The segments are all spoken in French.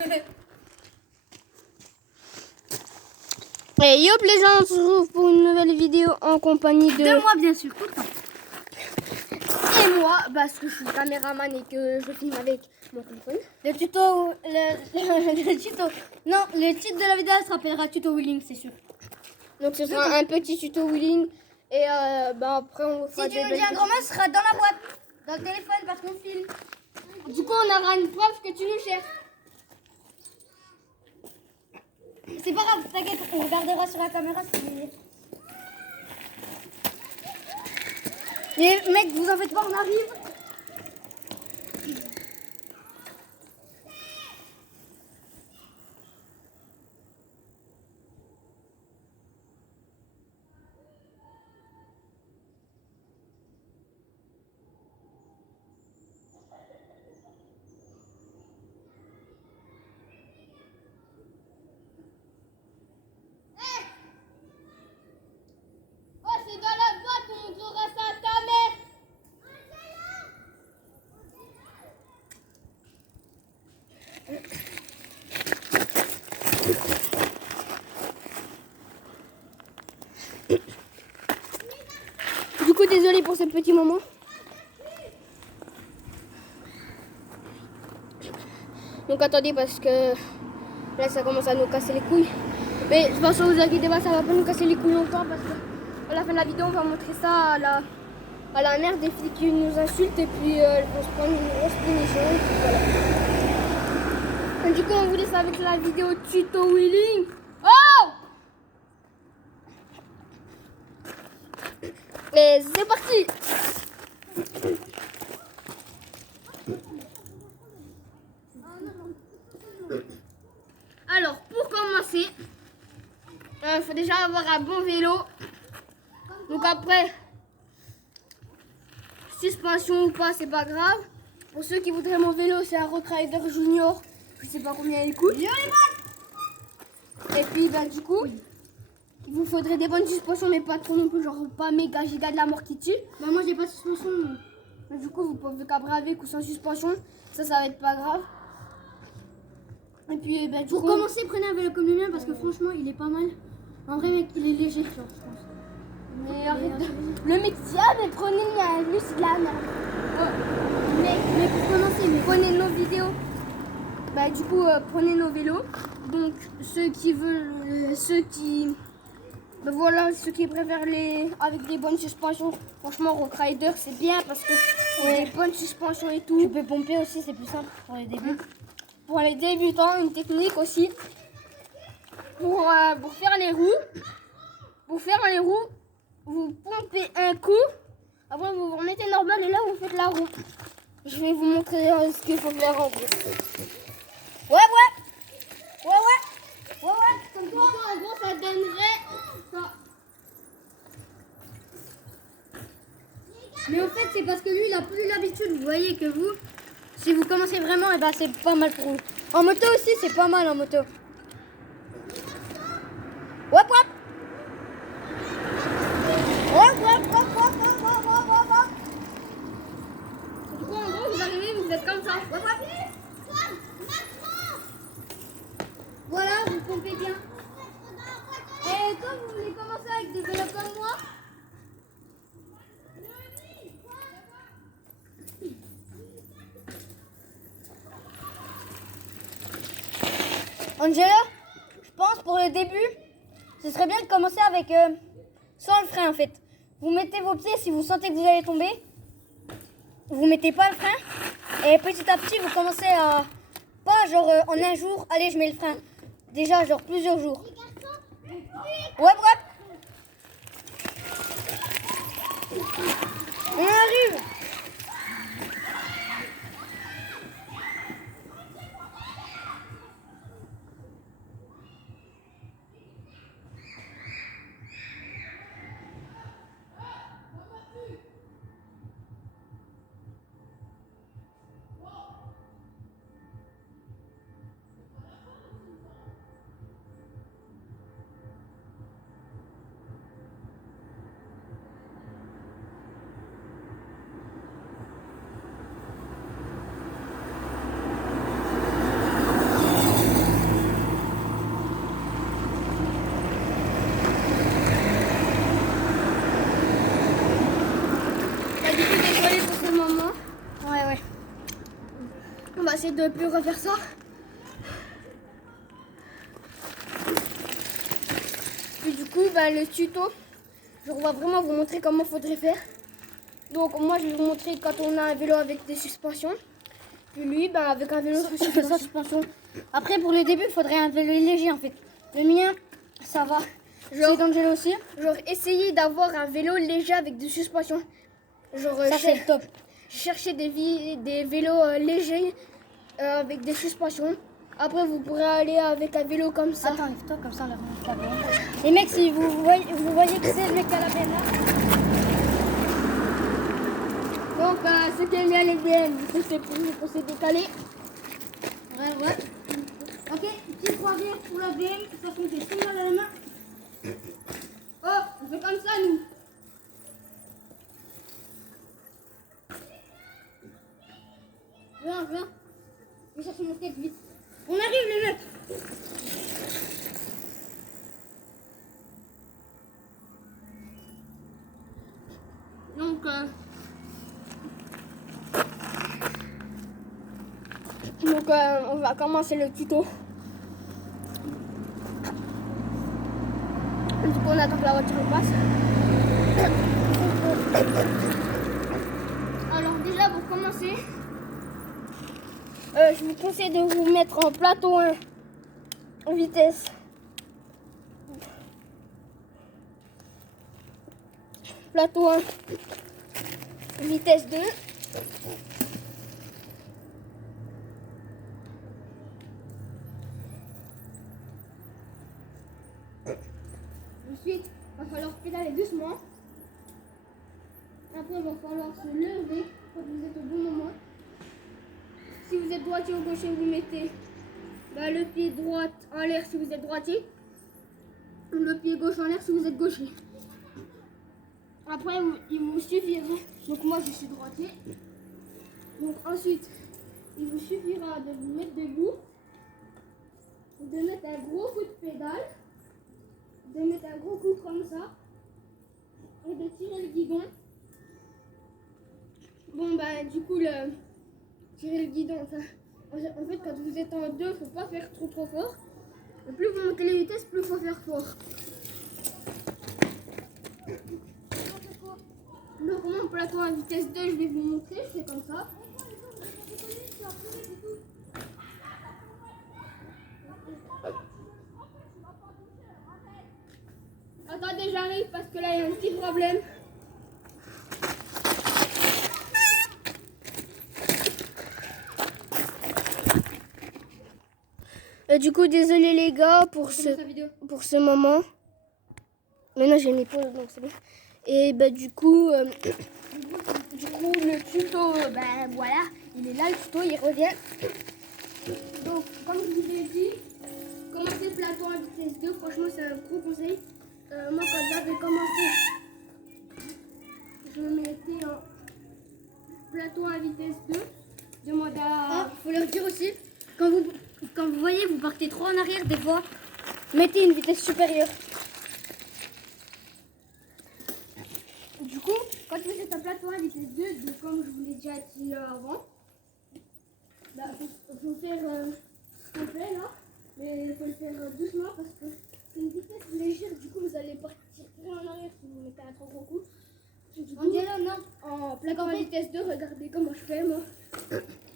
Et yop les gens, on se retrouve pour une nouvelle vidéo en compagnie de moi bien sûr, tout le temps. Et moi, parce que je suis caméraman et que je filme avec mon téléphone. Le tuto, le tuto. Non, le titre de la vidéo se rappellera tuto wheeling, c'est sûr. Donc ce sera un petit tuto wheeling et après on fera Si tu nous dis un grand mot, ce sera dans la boîte, dans le téléphone parce qu'on filme. Du coup on aura une preuve que tu nous cherches. C'est pas grave, t'inquiète, on regardera sur la caméra si vous voulez. Les mecs, vous en faites pas, on arrive. Oh c'est dans la boîte, on montrera ça à ta mère. Du coup, désolé pour ce petit moment. Donc attendez parce que là ça commence à nous casser les couilles. Mais de toute façon vous inquiétez pas, ça va pas nous casser les couilles longtemps parce que à la fin de la vidéo on va montrer ça à la mère des filles qui nous insultent et puis elles vont se prendre une grosse punition. Et puis voilà. Et du coup on vous laisse avec la vidéo tuto wheeling. Oh! Et c'est parti! Alors, pour commencer, il faut déjà avoir un bon vélo. Donc après, suspension ou pas, c'est pas grave. Pour ceux qui voudraient mon vélo, c'est un Roadrider Junior. Je sais pas combien il coûte. Et puis, du coup, il vous faudrait des bonnes suspensions, mais pas trop non plus, genre pas méga giga de la mort qui tue. Bah moi j'ai pas de suspension. Mais du coup, vous pouvez cabrer avec ou sans suspension. Ça va être pas grave. Et puis, du Pour coup, commencer, prenez un vélo comme le mien parce que franchement il est pas mal. En vrai mec, il est léger, genre, je pense. mais arrête de... Le mec dit, ah mais prenez le mien, lui c'est de la merde. Mais pour commencer, mais Prenez nos vidéos. Du coup, prenez nos vélos. Donc, ceux qui veulent, ceux qui préfèrent les avec des bonnes suspensions. Franchement, Roadrider c'est bien parce que c'est des bonnes suspensions et tout. tu peux pomper aussi, c'est plus simple pour les débuts. Pour les débutants, une technique aussi. Pour faire les roues. Pour faire les roues, vous pompez un coup. Après, vous vous remettez normal et là, vous faites la roue. Je vais vous montrer ce qu'il faut faire en gros. Ouais. Comme Du coup, en gros, ça donnerait ça. Mais en fait, c'est parce que lui, il a plus l'habitude. Vous voyez que vous, si vous commencez vraiment, et ben c'est pas mal pour vous. En moto aussi, c'est pas mal en moto. Wap. Du coup, en gros, vous arrivez, vous faites comme ça. Voilà, vous pompez bien. Et quand vous voulez commencer avec des vélos comme moi, Angela, je pense pour le début, ce serait bien de commencer avec sans le frein en fait. Vous mettez vos pieds, si vous sentez que vous allez tomber, vous mettez pas le frein et petit à petit vous commencez à pas genre en un jour, allez je mets le frein. Déjà genre plusieurs jours. Ouais. On arrive. de plus refaire ça. Puis du coup, ben, le tuto, je vais vraiment vous montrer comment il faudrait faire. Donc moi, je vais vous montrer quand on a un vélo avec des suspensions. Puis lui, ben, avec un vélo Sans suspension. Après, pour le début, il faudrait un vélo léger en fait. Le mien, ça va. Genre, C'est d'Angelo aussi. Genre, essayer d'avoir un vélo léger avec des suspensions. Genre, Ça, c'est le top. chercher des vélos légers avec des suspensions. Après, vous pourrez aller avec un vélo comme ça. Attends, lève-toi, comme ça on leur montre la BM. Les mecs, si vous voyez que c'est le mec qui a la BM là. Donc, ceux qui aiment bien les BM, c'est pour se décaler. Ouais. Ok, petit 3D pour la BM, ça fait des symboles à la main. Oh, on fait comme ça, nous. Viens. Je vais chercher mon skate vite. On arrive les mecs. Donc, on va commencer le tuto. Du coup, on attend que la voiture passe. Alors déjà, pour commencer, je vous conseille de vous mettre en plateau 1 en vitesse. Plateau 1 vitesse 2. Ensuite, il va falloir pédaler doucement. Après, il va falloir se lever quand vous êtes au bon moment. Si vous êtes droitier ou gaucher, vous mettez le pied droit en l'air si vous êtes droitier. Le pied gauche en l'air si vous êtes gaucher. Après, il vous suffira. Donc moi, je suis droitier. Donc ensuite, il vous suffira de vous mettre debout, de mettre un gros coup de pédale, de mettre un gros coup comme ça et de tirer le guidon. Bon ben du coup tirer le guidon, enfin, en fait quand vous êtes en deux, faut pas faire trop fort. Et plus vous montez les vitesses, plus il faut faire fort. Donc moi en plateau à vitesse 2, je vais vous montrer, je fais comme ça. Attendez, j'arrive parce que là il y a un petit problème. Du coup, désolé les gars pour ce moment. Maintenant j'ai mes pauses donc c'est bon. Et du coup, le tuto, voilà, il est là le tuto, il revient. Donc comme je vous ai dit, commencer plateau en vitesse 2, franchement c'est un gros conseil. Moi quand j'avais commencé, je me mettais en plateau à vitesse 2. Demande à... Faut leur dire aussi, quand vous voyez, vous partez trop en arrière des fois, mettez une vitesse supérieure. Du coup, quand vous êtes en plateau à vitesse 2, donc comme je vous l'ai déjà dit avant, faut faire ce qu'on fait là, mais il faut le faire doucement parce que c'est une vitesse légère, du coup vous allez partir très en arrière si vous mettez un trop gros coup. Du coup, en plateau à vitesse 2, regardez comment je fais moi.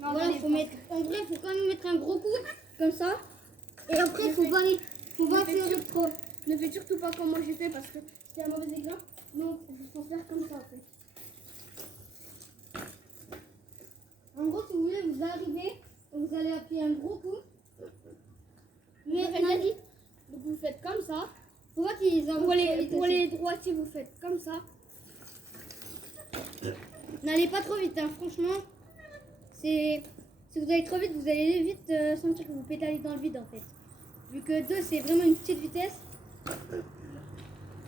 En vrai, faut quand même mettre un gros coup, comme ça. Et après, faut pas faire trop. Ne faites surtout pas comme moi j'ai fait parce que c'était un mauvais exemple. Donc, il faut faire comme ça en fait. En gros, si vous voulez, vous arrivez, vous allez appuyer un gros coup. Mais donc vous faites comme ça. Faut voir qu'ils en Pour les droitiers, vous faites comme ça. N'allez pas trop vite, hein. Franchement. Si vous allez trop vite, vous allez vite sentir que vous pédalez dans le vide en fait. Vu que 2 c'est vraiment une petite vitesse.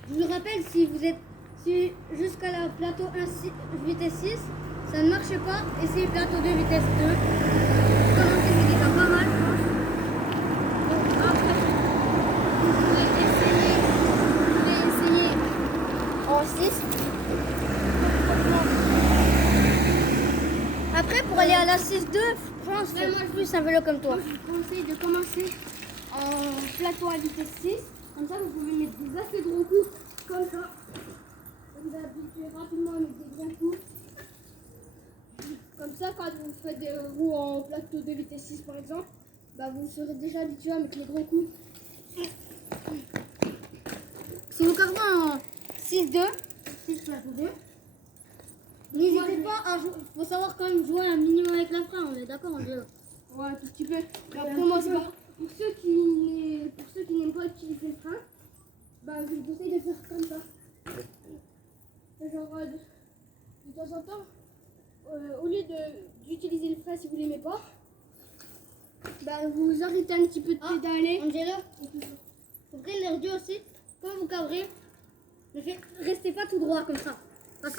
Je vous rappelle, si jusqu'à la plateau 1 vitesse 6, ça ne marche pas, essayez plateau 2 vitesse 2. Commencez, c'est déjà pas mal, je pense. Donc après, vous pouvez essayer en 6. Après, pour aller à la 6-2, franchement, pense plus un vélo comme toi. Moi, je vous conseille de commencer en plateau à vitesse 6. Comme ça, vous pouvez mettre des assez gros coups. Comme ça. Vous vous habituez rapidement à mettre des gros coups. Comme ça, quand vous faites des roues en plateau de vitesse 6 par exemple, bah, vous serez déjà habitué à mettre les gros coups. Si vous commencez en 6-2, 6 plateau 2, n'hésitez pas à jouer. Il faut savoir quand même jouer un minimum avec la frein, on est d'accord en vélo. Ouais, un tout petit peu. Alors, commence pas. Pour ceux qui n'aiment pas utiliser le frein, bah, je vous conseille de faire comme ça. Genre, de temps en temps, au lieu d'utiliser le frein si vous l'aimez pas, bah, vous arrêtez un petit peu de pédaler. Angelo, vous prenez l'air dur aussi. Quand vous cabrez, ne restez pas tout droit comme ça. Parce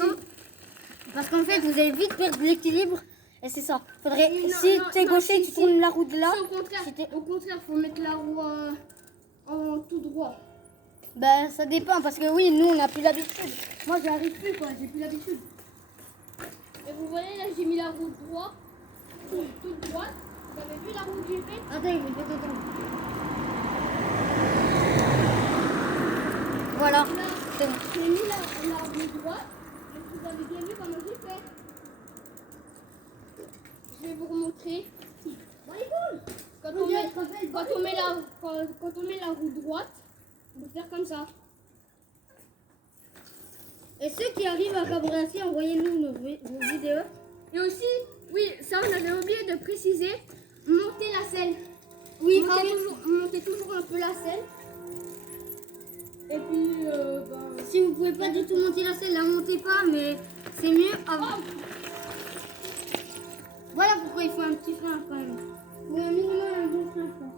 qu'en fait, vous allez vite perdre l'équilibre. Et c'est ça. Faudrait, si tu es gaucher, tu tournes la roue de là. Au contraire, faut mettre la roue en tout droit. Ben, ça dépend. Parce que oui, nous, on n'a plus l'habitude. Moi, j'y arrive plus, quoi. J'ai plus l'habitude. Et vous voyez, là, j'ai mis la roue droite, toute droite. Vous avez vu la roue que j'ai faite? Attends. Voilà. Là, C'est bon. j'ai mis la roue droite. Et vous avez bien vu comment j'ai fait. Je vais vous remontrer. Quand on met la roue droite, on peut faire comme ça. Et ceux qui arrivent à cabrer ainsi, envoyez-nous vos vidéos. Et aussi, oui, ça on avait oublié de préciser, monter la selle. Oui, montez toujours un peu la selle. Et puis, si vous pouvez pas du tout monter la selle, la montez pas, mais c'est mieux avant. Voilà pourquoi il faut un petit frein quand même. Ou un minimum un bon frein, je pense.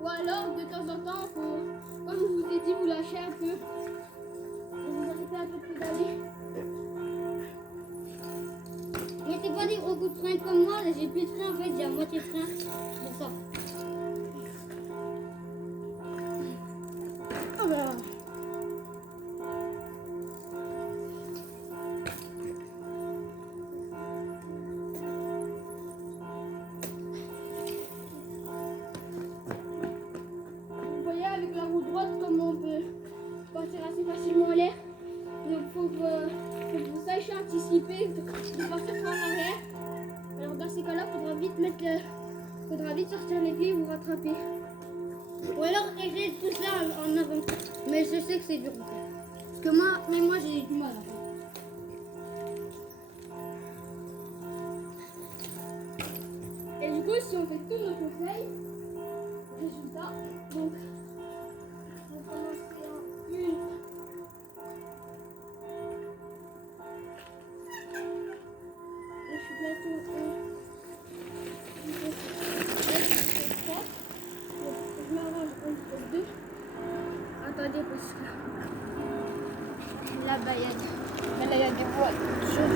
ou alors, de temps en temps, comme je vous ai dit, vous lâchez un peu. Vous arrêtez un peu de pédaler. Mettez pas des gros coups de frein comme moi, là j'ai plus de frein en fait, j'ai à moitié de frein. Pour ça. Oh là. Vous voyez, avec la roue droite, comment on peut partir assez facilement en l'air. Donc, faut que vous sachiez anticiper de partir par en arrière. Alors, dans ces cas-là, faudra vite sortir les pieds et vous rattraper. Ou alors essayez de pousser en avant. Mais je sais que c'est dur. Parce que moi j'ai du mal. Et du coup, si on fait tous nos conseils, résultat, donc, on commence en une. Je suis bientôt je m'arrange en 2. Attendez, parce que là-bas, il y a des voitures.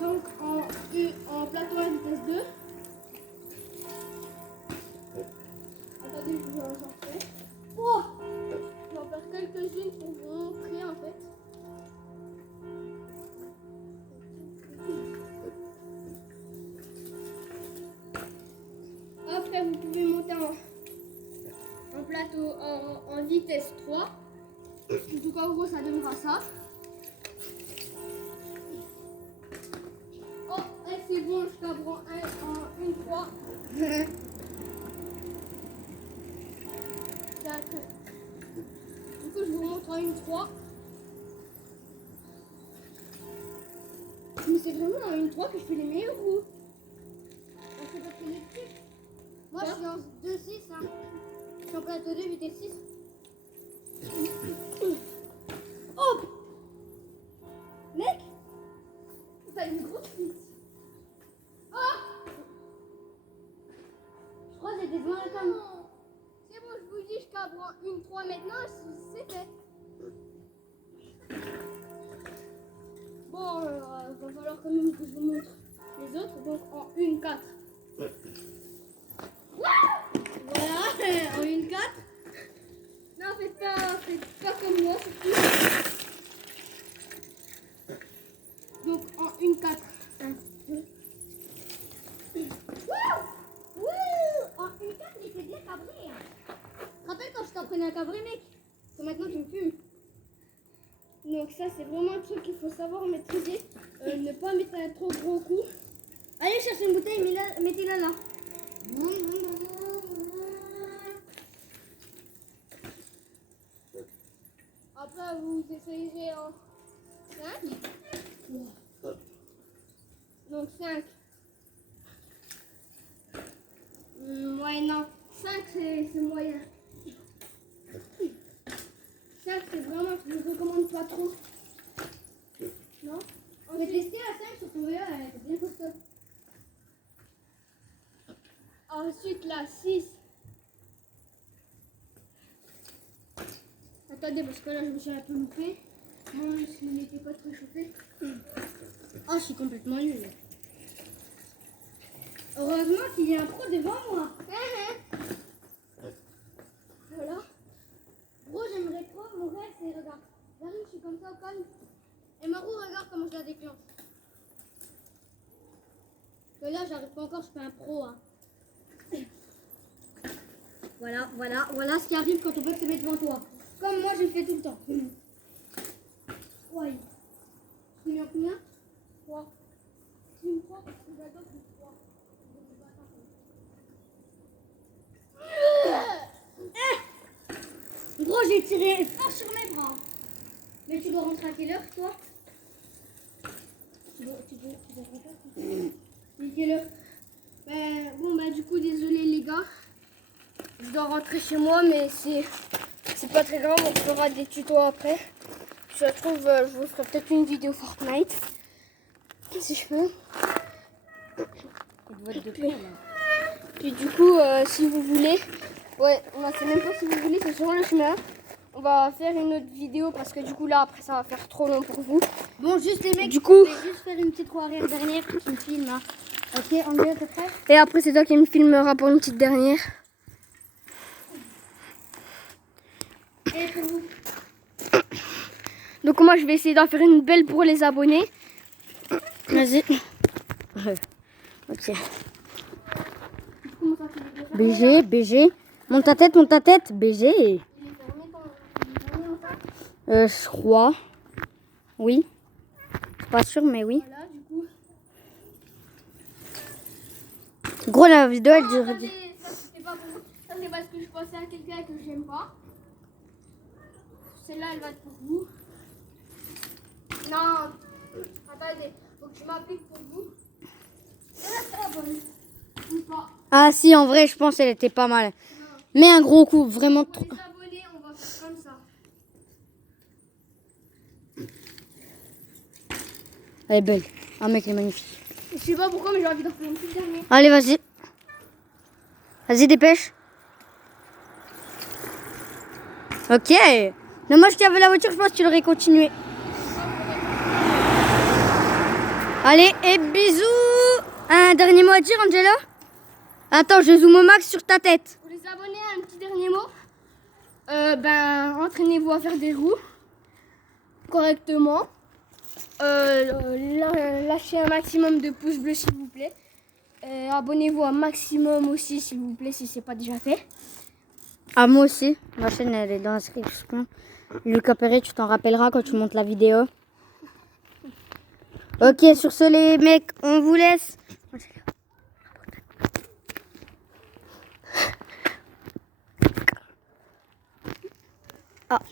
Donc en plateau à vitesse 2. Attendez, je vous en fais. Oh, je vais en faire quelques-unes pour vous montrer en fait. Après, vous pouvez monter en plateau en vitesse 3. Donc en gros, ça donnera ça. Oh, c'est bon, je cabre en une fois. Du coup, je vous montre en une fois. Mais c'est vraiment en une 3 que je fais les meilleures roues. C'est parce que les petits. Moi je suis en 2-6, hein. Je suis en plateau 2, vitesse 6. Oh, mec, t'as une grosse piste. Oh, Je crois que j'étais devant la cam. c'est bon, je vous dis, je cabre en une 3 maintenant, c'est fait. Bon, va falloir quand même que je vous montre les autres, donc en une 4. Voilà, en une 4. Non, faites pas comme moi, surtout. Donc, en une 4. En une 4, il était bien cabré. Hein. Tu te rappelles quand je t'apprenais à cabrer, mec? Que maintenant tu me fumes. Donc, ça, c'est vraiment un truc qu'il faut savoir maîtriser. Ne pas mettre un trop gros coup. Allez chercher une bouteille, mettez-la là. Après, vous essayerez en 5. Donc 5. Ouais, non. 5, c'est moyen. 5, c'est vraiment, je ne recommande pas trop. Non? On va tester la 5 sur ton vélo, elle est bien costaud. Ensuite, la 6. Attendez, parce que là, je me suis un peu loupé. Mon muscle n'était pas très chauffé. Oh, je suis complètement nulle. Heureusement qu'il y a un pro devant moi. Voilà. Gros, j'aimerais trop, mon rêve, c'est, regarde. J'arrive, je suis comme ça au calme. Et ma roue, regarde comment je la déclenche. Que là, j'arrive pas encore, je fais un pro. Hein. Voilà ce qui arrive quand on peut se mettre devant toi. Comme moi, je le fais tout le temps. Ouais. Tu mets en combien 3. Tu me crois parce que j'adore le 3. Gros, j'ai tiré fort sur mes bras. Mais tu dois rentrer à quelle heure, toi? Tu dois rentrer à quelle heure? Bon, du coup, désolé les gars. Je dois rentrer chez moi, mais c'est pas très grave. On fera des tutos après. Je trouve, je vous ferai peut-être une vidéo Fortnite. Si je peux. Puis du coup, si vous voulez, ouais, on sait même pas si vous voulez, c'est sur le chemin. On va faire une autre vidéo parce que du coup là après ça va faire trop long pour vous. Bon, juste les mecs, Du coup, je vais juste faire une petite roue arrière dernière qui me filme. Hein. Ok, on est à peu près. et après c'est toi qui me filmera pour une petite dernière. Et pour vous. Donc moi je vais essayer d'en faire une belle pour les abonnés. Vas-y. Ok. BG. Monte ta tête, BG. Je crois. Oui. Pas sûr, mais oui. Voilà, du coup. Gros, la vidéo, elle dure. Ça c'était pas pour vous. Ça c'est parce que je pensais à quelqu'un que j'aime pas. Celle-là elle va être pour vous. Non, attendez, faut que je m'applique pour vous. Celle-là c'est la bonne. Ou pas. Ah, si, en vrai, je pense qu'elle était pas mal. Non. Mais un gros coup, vraiment Pour trop. les abonnés, on va faire comme ça. Elle est belle. Ah, mec, elle est magnifique. Je sais pas pourquoi, mais j'ai envie d'en faire une petite dernière. Allez, vas-y. Vas-y, dépêche. Ok. Dommage qu'il y avait la voiture, je pense que tu l'aurais continué. Allez, et bisous. Un dernier mot à dire, Angela? Attends, je zoome au max sur ta tête. Pour les abonnés, un petit dernier mot. Entraînez-vous à faire des roues correctement. Lâchez un maximum de pouces bleus s'il vous plaît. Abonnez-vous un maximum aussi s'il vous plaît si c'est pas déjà fait. Ah, moi aussi. Ma chaîne, elle est dans la description. Lucas Perret, tu t'en rappelleras quand tu montes la vidéo. Ok, sur ce, les mecs, on vous laisse.